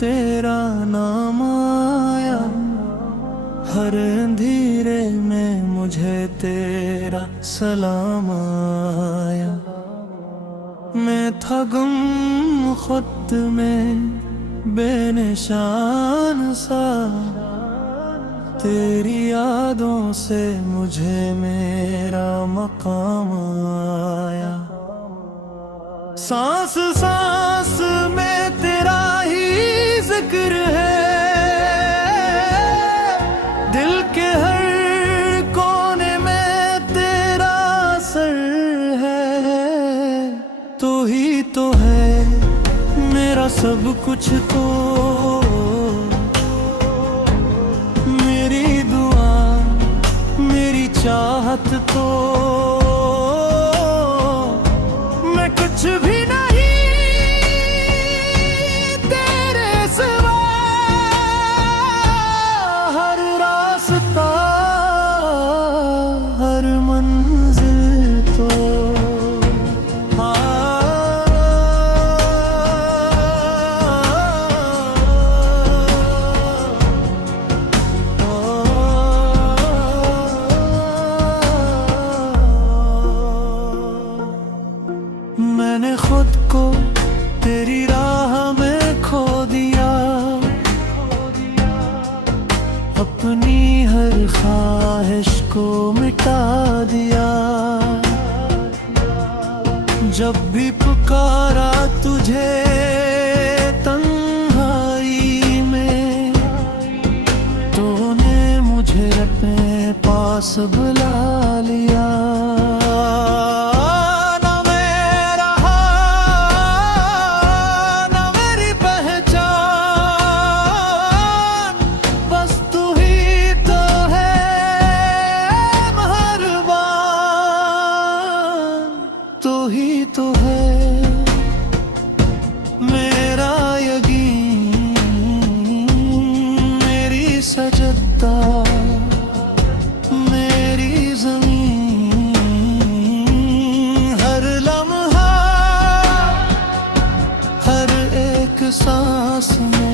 तेरा नाम आया, हर अंधेरे में मुझे तेरा सलाम आया। मैं था गुम खुद में बेनिशान सा, तेरी यादों से मुझे मेरा मकाम आया। सांस सांस में तेरा ही जिक्र है, दिल के हर कोने में तेरा असर है। तू ही तो है मेरा सब कुछ, तो मेरी दुआ मेरी चाहत, तो मैं कुछ भी नहीं तेरे सिवा। हर रास्ता हर मंजिल तो मैंने खुद को तेरी राह में खो दिया, अपनी हर ख्वाहिश को मिटा दिया। जब भी पुकारा तुझे तन्हाई में, तूने मुझे अपने पास बुला लिया। तू ही तो है मेरा यकीन, मेरी सजदा, मेरी ज़मीन। हर लम्हा हर एक सांस में